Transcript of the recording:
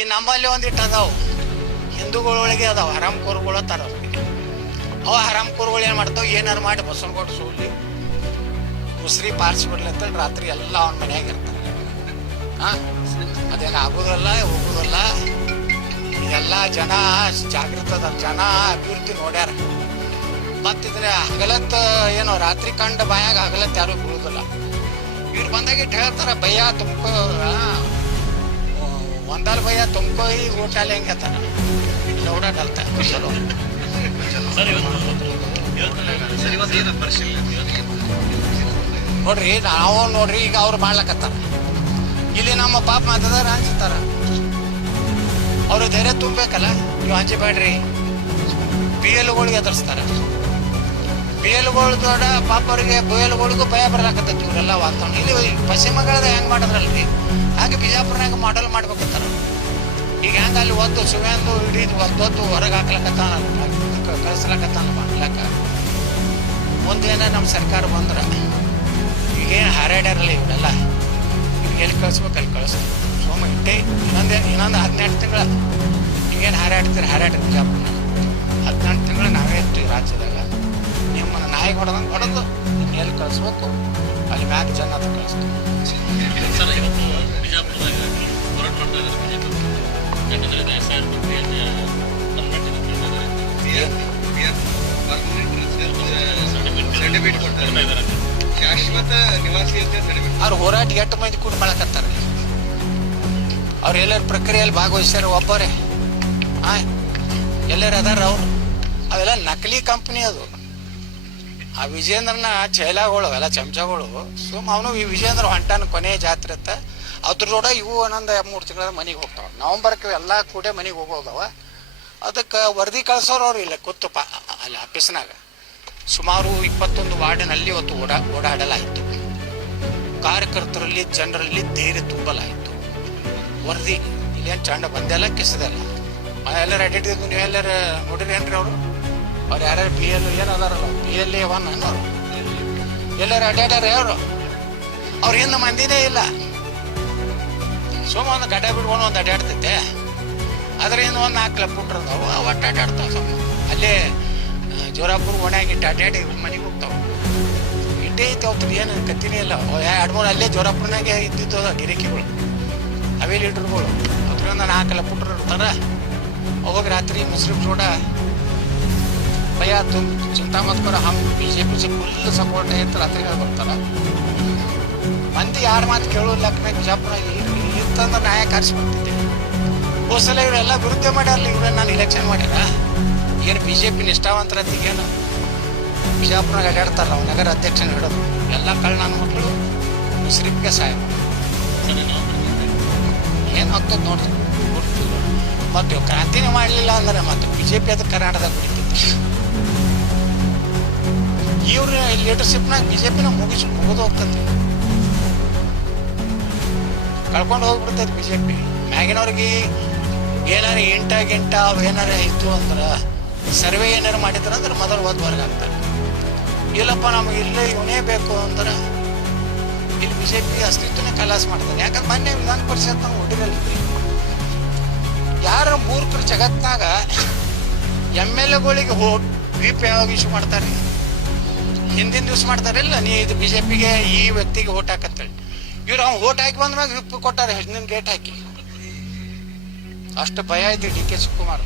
ಈ ನಮ್ಮಲ್ಲಿ ಒಂದಿಟ್ಟು ಅದಾವು ಹಿಂದೂಗಳೊಳಗೆ ಅದಾವ ಹರಾಮ್ ಕೋರ್ಗಳು ಅತ್ತಾರ ಅವ್ರಿಗೆ. ಅವ ಹರಾಮ್ ಕೋರ್ಗಳು ಏನು ಮಾಡ್ತಾವ, ಏನಾರು ಮಾಡಿ ಬಸವನಗೌಡ ಸೂಲಿ ಉಸ್ರಿ ಪಾರ್ಸಿ ಬಿಡ್ಲಿ ಅಂತೇಳಿ ರಾತ್ರಿ ಎಲ್ಲ ಅವನ ಮನ್ಯಾಗ ಇರ್ತಾರೆ. ಅದೇನು ಆಗೋದಲ್ಲ ಹೋಗೋದಲ್ಲ. ಇದೆಲ್ಲ ಜನ ಜಾಗೃತ ಅದ, ಜನ ಅಭಿವೃದ್ಧಿ ನೋಡ್ಯಾರ. ಮತ್ತಿದ್ರೆ ಹಗಲತ್ ಏನೋ ರಾತ್ರಿ ಕಂಡ ಬಾಯಾಗ ಹಗಲತ್ ಯಾರು ಬೀಳುದಿಲ್ಲ. ಇವ್ರು ಬಂದಾಗಿಟ್ಟು ಹೇಳ್ತಾರ ಭಯ್ಯ ತುಮಕೋ ಒಂದಾಲ್ ಭಯ್ಯ ತುಮಕೋ ಈ ಊಟಾಲೆ ಹೆಂಗೆ ಹೇಳ್ತಾರ ಲೌಡ ಡಲ್ತ ಚಲೋ. ನೋಡ್ರಿ ನಾವು ನೋಡ್ರಿ ಈಗ ಅವ್ರು ಮಾಡ್ಲಕತ್ತಾರ. ಇಲ್ಲಿ ನಮ್ಮ ಪಾಪ ಮಾತದಾರ ಹಂಚ್ತಾರ. ಅವರು ಧೈರ್ಯ ತುಂಬಬೇಕಲ್ಲ, ನೀವು ಹಂಚಬೇಡ್ರಿ. ಪಿ ಎಲ್ಗಳಿಗೆ ಎದುರಿಸ್ತಾರ. ಪಿ ಎಲ್ಗಳು ದೊಡ್ಡ ಪಾಪ ಅವ್ರಿಗೆ ಬಿ ಎಲ್ಗಳಿಗೂ ಭಯ ಬರ್ಲಾಕತ್ತೈತಿ. ಇವರೆಲ್ಲ ವಾತಾವರಣ ಇಲ್ಲಿ ಪಶ್ಚಿಮ ಬಂಗಾಳದ ಹೆಂಗೆ ಮಾಡಿದ್ರಲ್ರಿ, ಹಾಗೆ ಬಿಜಾಪುರನಾಗ ಮಾಡೆಲ್ ಮಾಡ್ಬೇಕತ್ತಾರ. ಈಗ ಹೆಂಗೆ ಅಲ್ಲಿ ಒದ್ದು ಸುವೇಂದು ಇಡೀ ಒದ್ದೊತ್ತು ಹೊರಗೆ ಹಾಕ್ಲಕತ್ತಾನ, ಕಳಿಸ್ಲಕತ್ತಾನ ಮಾಡ್ಲಕ್ಕ. ಮುಂದೇನ ನಮ್ಮ ಸರ್ಕಾರ ಬಂದ್ರೆ ಈಗೇನು ಹಾರಾಡ್ಯಾರಲ್ಲ ಇವರೆಲ್ಲ, ಈಗ ಎಲ್ಲಿ ಕಳಿಸ್ಬೇಕು ಅಲ್ಲಿ ಕಳಿಸ್ತೀವಿ. ಸೋಮ ಇಟ್ಟೆ ಇನ್ನೊಂದು 12 ತಿಂಗಳ ಈಗೇನು ಹಾರಾಡ್ರಿ ಬಿಜಾಪುರನಾಗ 18 ತಿಂಗಳು ನಾವೇ ಇರ್ತೀವಿ ರಾಜ್ಯದಾಗ. ನಿಮ್ಮನ್ನು ನಾಯಿಗೆ ಹೊಡೆದಂಗೆ ಹೊಡೆದು ನಿಮ್ಗೆ ಎಲ್ಲಿ ಕಳಿಸ್ಬೇಕು ಅಲ್ಲಿ ಮ್ಯಾಗ ಜನ ಅದು ಕಳಿಸ್ತೀವಿ. ಅವ್ರು ಹೋರಾಟ 8 ಮಂದಿ ಕೂಡ ಮಾಡಕತ್ತಾರೆ. ಅವ್ರು ಎಲ್ಲರ ಪ್ರಕ್ರಿಯೆಯಲ್ಲಿ ಭಾಗವಹಿಸ್ಯಾರ ಒಬ್ಬರೇ. ಎಲ್ಲರೂ ಅದಾರ ಅವರು. ಅವೆಲ್ಲ ನಕಲಿ ಕಂಪ್ನಿ ಅದು. ಆ ವಿಜೇಂದ್ರನ ಚೈಲಾಗಳು ಅವೆಲ್ಲ ಚಮಚಗಳು. ಅವನು ಈ ವಿಜೇಂದ್ರ ಹೊಂಟಾನ ಕೊನೆಯ ಜಾತ್ರೆ ಅಂತ ಅದ್ರೋಡ ಇವು ಒಂದೊಂದು 3 ತಿಂಗಳ ಮನೆಗೆ ಹೋಗ್ತಾವ. ನವಂಬರ್ಗೆ ಎಲ್ಲ ಕೂಡ ಮನೆಗೆ ಹೋಗೋದವ. ಅದಕ್ಕೆ ವರದಿ ಕಳ್ಸೋರು ಅವ್ರು ಇಲ್ಲ ಕೂತು ಅಲ್ಲಿ ಆಫೀಸ್ನಾಗ ಸುಮಾರು 21 ವಾರ್ಡಿನಲ್ಲಿ ಇವತ್ತು ಓಡಾಡಲಾಯಿತು. ಕಾರ್ಯಕರ್ತರಲ್ಲಿ ಜನರಲ್ಲಿ ಧೈರ್ಯ ತುಂಬಲಾಯಿತು. ವರದಿ ಇಲ್ಲೇನು ಚಂಡ ಬಂದೆಲ್ಲ ಕಿಸದಲ್ಲ. ಎಲ್ಲರೂ ಅಡ್ಡಿದ್ದು ನೀವೆಲ್ಲರ ನೋಡಿರಿ ಏನ್ರಿ ಅವರು. ಅವ್ರು ಯಾರ್ಯಾರು ಬಿ ಎಲ್ ಏನು ಅದಾರಲ್ಲ, BLA1 ಅನ್ನೋರು ಎಲ್ಲರೂ ಅಡ್ಡಾಡ್ಯಾರ. ಅವ್ರು ಹಿಂದೆ ಮಂದಿನೇ ಇಲ್ಲ. ಸೋಮ ಒಂದು ಗಡ್ಡ ಬಿಡ್ಕೊಂಡು ಒಂದು ಅಡ್ಡಾಡ್ತೈತೆ. ಅದರಿಂದ ಒಂದು 4 ಕಿಲೋಮೀಟ್ರ್ ಅದಾವು, ಒಟ್ಟು ಅಡ್ಡಾಡ್ತಾವ. ಅಲ್ಲೇ ಜೋರಾಪುರ ಓಣ್ಯಾಗಿಟ್ಟು ಅಡ್ಡಾಡಿ ಮನೆಗೆ ಹೋಗ್ತಾವೆ. ಇಟ್ಟೇ ಐತೆ ಅವತ್ತು ಏನು ಕತ್ತಿನೇ ಇಲ್ಲ. 2-3 ಅಲ್ಲೇ ಜೋರಾಪುರನಾಗೆ ಇದ್ದಿದ್ದು ಗಿರಿಕಿಗಳು, ಅವೇ ಲೀಡ್ರುಗಳು. ಅದರಿಂದ 4 ಕಿಲೋಮೀಟ್ರ್ ಇರ್ತಾರೆ. ಅವಾಗ ರಾತ್ರಿ ಮುಸ್ಲಿಮ್ ಜೋಡ ಭಯ ಚಿಂತಾ ಮತ್ ಕರೋ ಹಮ್ BJP ಫುಲ್ ಸಪೋರ್ಟ್ ಐತೆ ರಾತ್ರಿ ಬರ್ತಾರೆ. ಮಂದಿ ಯಾರು ಮಾತು ಕೇಳೋಲ್ಲಕ್ಕ ಬಿಜಾಪುರ ಇತ್ತಂದ್ರೆ ನ್ಯಾಯ ಕಾರ್ಸ್ಬಿಡ್ತಿದ್ದೆ. ಹೋಸಲ ಇವರೆಲ್ಲ ವಿರುದ್ಧ ಮಾಡ್ಯಾರಲ್ಲ. ಇವ್ರೆ ನಾನು ಇಲೆಕ್ಷನ್ ಮಾಡ್ಯಾರ. ಏನು BJP ನಿಷ್ಠಾವಂತರತ್ತೀಗೇನು ಬಿಜಾಪುರನಾಗ ಅಡ್ಡಾಡ್ತಾರಲ್ಲ, ಅವ್ನು ನಗರ ಅಧ್ಯಕ್ಷನ ಹಿಡೋದು ಎಲ್ಲ ಕಳ್ಳ ನನ್ನ ಮಕ್ಕಳು ಮುಸ್ಲಿಮ್ಗೆ ಸಹಾಯ ಏನು ಆಗ್ತದೆ ನೋಡ್ರಿ. ಮತ್ತು ಕ್ರಾಂತಿನೇ ಮಾಡಲಿಲ್ಲ ಅಂದ್ರೆ ಮತ್ತು BJP ಅದು ಕರ್ನಾಟಕದಾಗ ಕುಡಿತೈತಿ. ಇವ್ರ ಲೀಡರ್ಶಿಪ್ನಾಗ BJPನ ಮುಗಿದು ಹೋಗ್ತೈತಿ, ಕಳ್ಕೊಂಡು ಹೋಗ್ಬಿಡ್ತೈತಿ BJP. ಮ್ಯಾಗಿನವ್ರಿಗೆ ಏನಾರು ಗಿಂಟ ಅವು ಏನಾರು ಇತ್ತು ಅಂದ್ರೆ ಸರ್ವೆ ಏನಾರು ಮಾಡಿದ್ರು ಅಂದ್ರೆ ಮೊದಲು ಹೊರಗೆ ಆಗ್ತಾರೆ. ಇಲ್ಲಪ್ಪ ನಮಗೆ ಇಲ್ಲೇ ಇವನೇ ಬೇಕು ಅಂದ್ರೆ ಇಲ್ಲಿ BJP ಅಸ್ತಿತ್ವನೇ ಕಲಾಸ ಮಾಡ್ತಾರೆ. ಯಾಕಂದ್ರೆ ಮೊನ್ನೆ ವಿಧಾನ ಪರಿಷತ್ ನಾವು ಒಟ್ಟಿರಲ್ಲ. ಯಾರು ಮೂರ್ಖರು ಜಗತ್ನಾಗ MLAಗಳಿಗೆ ವಿಪ್ ಯಾವಾಗ ಇಶ್ಯೂ ಮಾಡ್ತಾರೆ, ಹಿಂದಿನ ದಿವ್ಸ ಮಾಡ್ತಾರಿಲ್ಲ, ನೀ ಇದು BJPಗೆ ಈ ವ್ಯಕ್ತಿಗೆ ಓಟ್ ಹಾಕಂತೇಳಿ. ಇವ್ರು ಅವ್ನು ಓಟ್ ಹಾಕಿ ಬಂದ್ಮ್ಯಾಗ ವಿಪ್ ಕೊಟ್ಟಾರೆ, ಹಿಂದಿನ ಗೇಟ್ ಹಾಕಿ. ಅಷ್ಟು ಭಯ ಐತಿ DK ಶಿವಕುಮಾರ್.